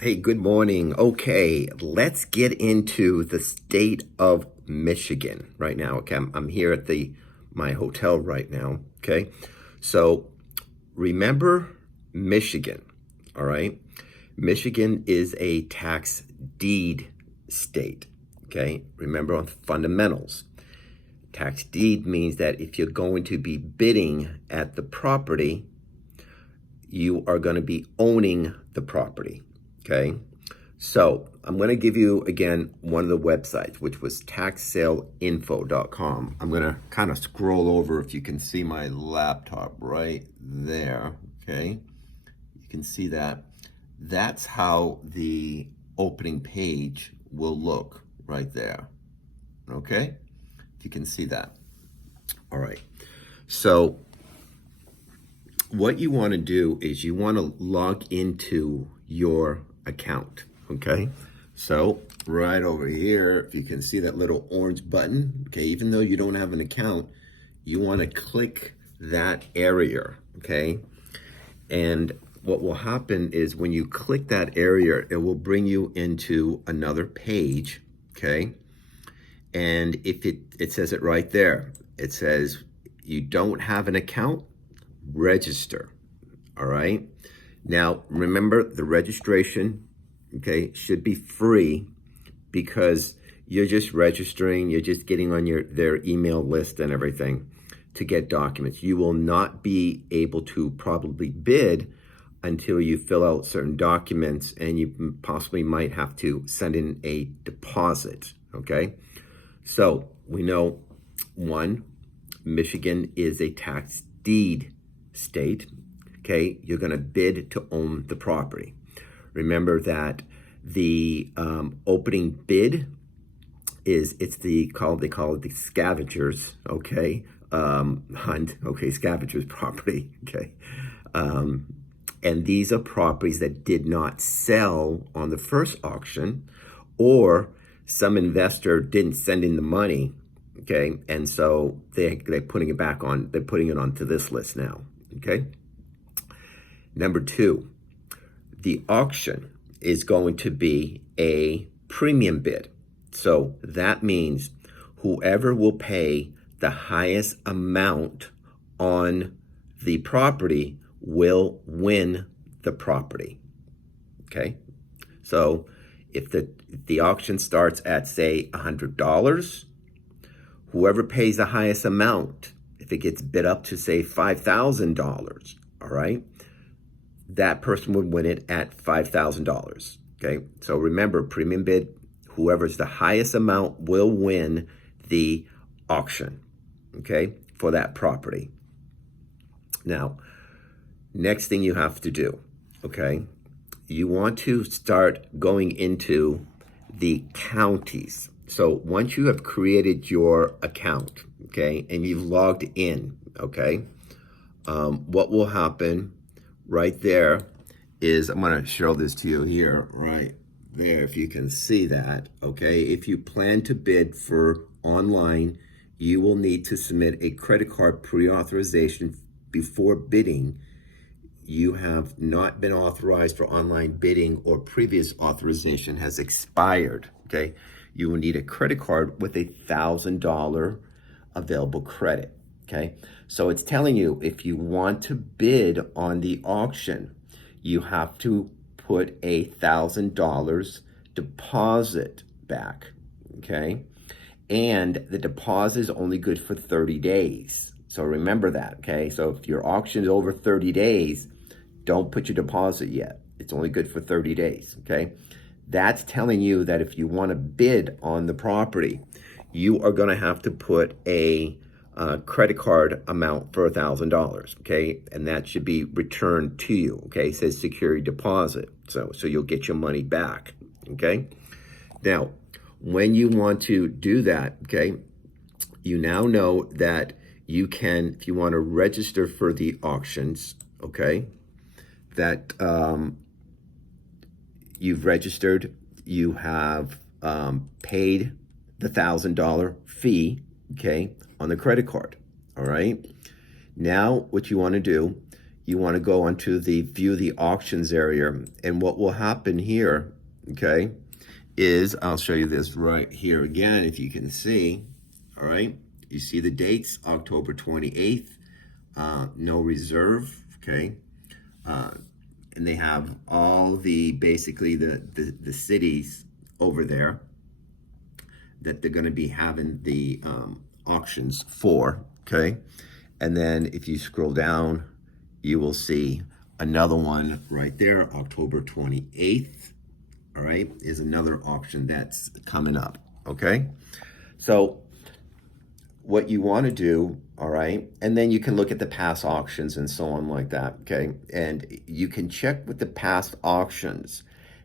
Hey, good morning. Okay, let's get into the state of Michigan right now. Okay, I'm here at my hotel right now. Okay, so remember Michigan. All right, Michigan is a tax deed state. Okay, remember on fundamentals. Tax deed means that if you're going to be bidding at the property, you are going to be owning the property. Okay. So I'm going to give you again one of the websites, which was taxsaleinfo.com. I'm going to kind of scroll over if you can see my laptop right there. Okay. You can see that. That's how the opening page will look right there. Okay. If you can see that. All right. So what you want to do is you want to log into your account. Okay, so right over here, if you can see that little orange button, okay, even though you don't have an account, you want to click that area. Okay, and what will happen is when you click that area, it will bring you into another page. Okay, and if it says it right there, it says you don't have an account, register. All right. Now, remember the registration, okay, should be free because you're just registering, you're just getting on their email list and everything to get documents. You will not be able to probably bid until you fill out certain documents, and you possibly might have to send in a deposit, okay? So we know, one, Michigan is a tax deed state. Okay, you're going to bid to own the property. Remember that the opening bid they call it the scavengers. Okay, hunt. Okay, scavengers property. Okay, and these are properties that did not sell on the first auction, or some investor didn't send in the money. Okay, and so they're putting it back on. They're putting it onto this list now. Okay. Number two, the auction is going to be a premium bid. So that means whoever will pay the highest amount on the property will win the property. Okay. So if the auction starts at, say, $100, whoever pays the highest amount, if it gets bid up to, say, $5,000, all right, that person would win it at $5,000. Okay, so remember, premium bid, whoever's the highest amount will win the auction, okay, for that property. Now, next thing you have to do, okay, you want to start going into the counties. So once you have created your account, okay, and you've logged in, okay, what will happen right there is, I'm going to show this to you here, right there, if you can see that, okay? If you plan to bid for online, you will need to submit a credit card pre-authorization before bidding. You have not been authorized for online bidding, or previous authorization has expired, okay? You will need a credit card with $1,000 available credit. Okay, so it's telling you if you want to bid on the auction, you have to put $1,000 deposit back. Okay, and the deposit is only good for 30 days. So remember that. Okay, so if your auction is over 30 days, don't put your deposit yet. It's only good for 30 days. Okay, that's telling you that if you want to bid on the property, you are going to have to put a credit card amount for $1,000, okay, and that should be returned to you. Okay, it says security deposit, so you'll get your money back. Okay, now when you want to do that, okay, you now know that you can, if you want to register for the auctions, okay, that you've registered, you have paid the $1,000 fee, okay, on the credit card. All right. Now, what you want to do, you want to go onto the view the auctions area. And what will happen here, okay, is I'll show you this right here again, if you can see. All right, you see the dates, October 28th, no reserve, okay. And they have all the, basically the cities over there that they're going to be having the auctions for, okay. And then if you scroll down, you will see another one right there, October 28th, all right, is another auction that's coming up, okay. So what you want to do, all right, and then you can look at the past auctions and so on like that, okay, and you can check with the past auctions.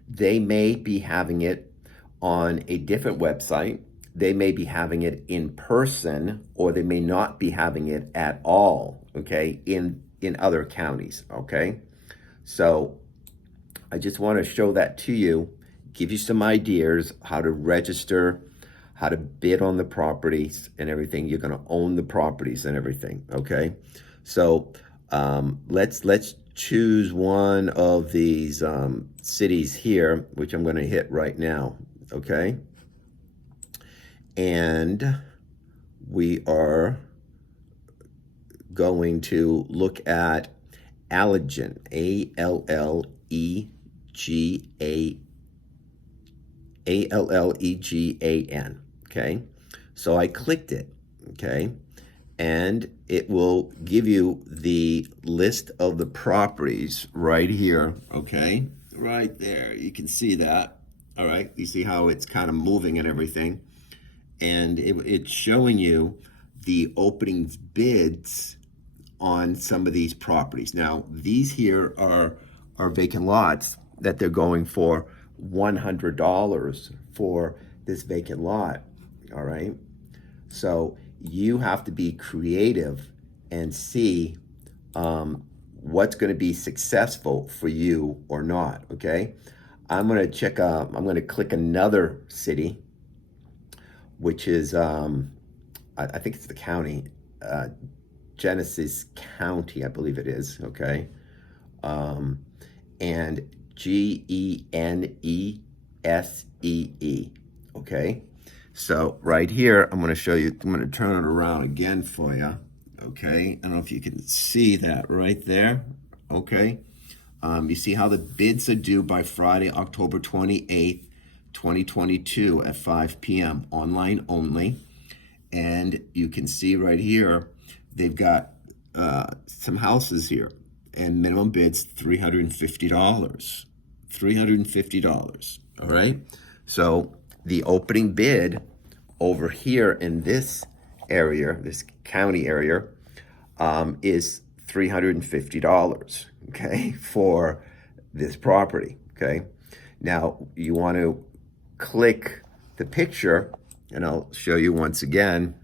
They may be having it on a different website, they may be having it in person, or they may not be having it at all, okay, in other counties, okay. So I just want to show that to you, give you some ideas how to register, how to bid on the properties and everything. You're going to own the properties and everything, okay. So let's choose one of these cities here, which I'm going to hit right now, okay. And we are going to look at Allegan, Allegan, okay. So I clicked it, okay, and it will give you the list of the properties right here, okay, right there. You can see that, all right. You see how it's kind of moving and everything, and it's showing you the opening bids on some of these properties. Now, these here are vacant lots that they're going for $100 for this vacant lot, all right? So you have to be creative and see what's going to be successful for you or not, okay? I'm going to click another city, which is, I think it's the county, Genesee County, I believe it is, okay? And Genesee, okay? So right here, I'm gonna show you, I'm gonna turn it around again for you, okay? I don't know if you can see that right there, okay? You see how the bids are due by Friday, October 28th, 2022 at 5 p.m., online only. And you can see right here, they've got some houses here, and minimum bid's $350. $350, all right? So the opening bid over here in this area, this county area, is $350, okay, for this property, okay? Now, you want to click the picture, and I'll show you once again.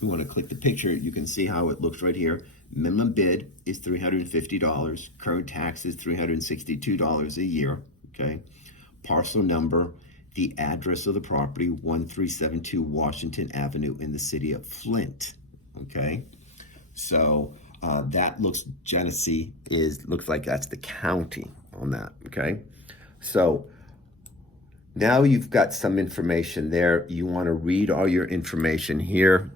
You want to click the picture, you can see how it looks right here. Minimum bid is $350. Current tax is $362 a year, okay? Parcel number, the address of the property, 1372 Washington Avenue in the city of Flint, okay? So that looks, Genesee looks like that's the county on that, okay? So now you've got some information there. You want to read all your information here.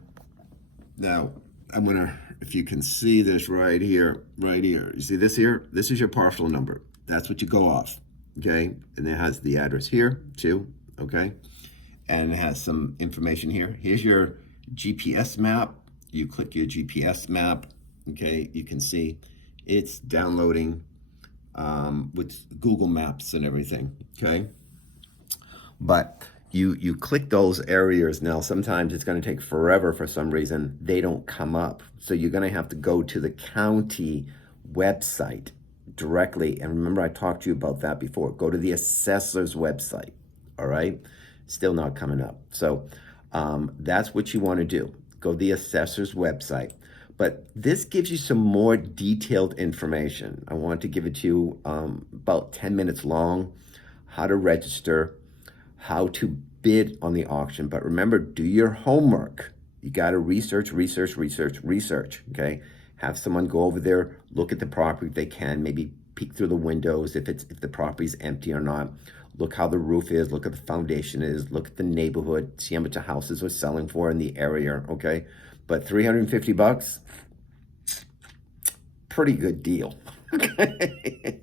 Now, I'm gonna, if you can see this right here, you see this here? This is your parcel number. That's what you go off, okay? And it has the address here too, okay? And it has some information here. Here's your GPS map. You click your GPS map, okay? You can see it's downloading with Google Maps and everything, okay? But you click those areas. Now, sometimes it's going to take forever for some reason. They don't come up. So you're going to have to go to the county website directly. And remember, I talked to you about that before. Go to the assessor's website, all right? Still not coming up. So that's what you want to do. Go to the assessor's website. But this gives you some more detailed information. I want to give it to you about 10 minutes long, how to register, how to bid on the auction. But remember, do your homework. You got to research, okay? Have someone go over there, look at the property if they can, maybe peek through the windows if the property's empty or not. Look how the roof is, look at the foundation is, look at the neighborhood, see how much the houses are selling for in the area, okay? But $350, pretty good deal. Okay.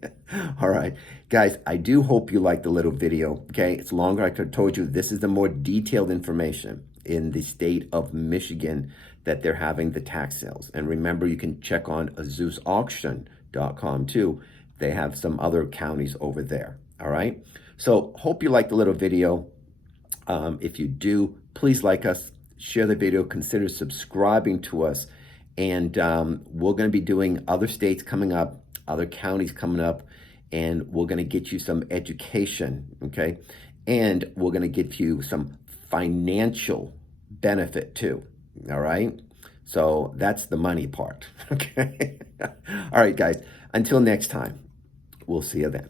All right, guys, I do hope you liked the little video. Okay, it's longer. I could have told you this is the more detailed information in the state of Michigan that they're having the tax sales. And remember, you can check on AzeusAuction.com too. They have some other counties over there. All right, so hope you liked the little video. If you do, please like us, share the video, consider subscribing to us. And we're going to be doing other states coming up, other counties coming up, and we're going to get you some education, okay? And we're going to get you some financial benefit too, all right? So that's the money part, okay? All right, guys, until next time, we'll see you then.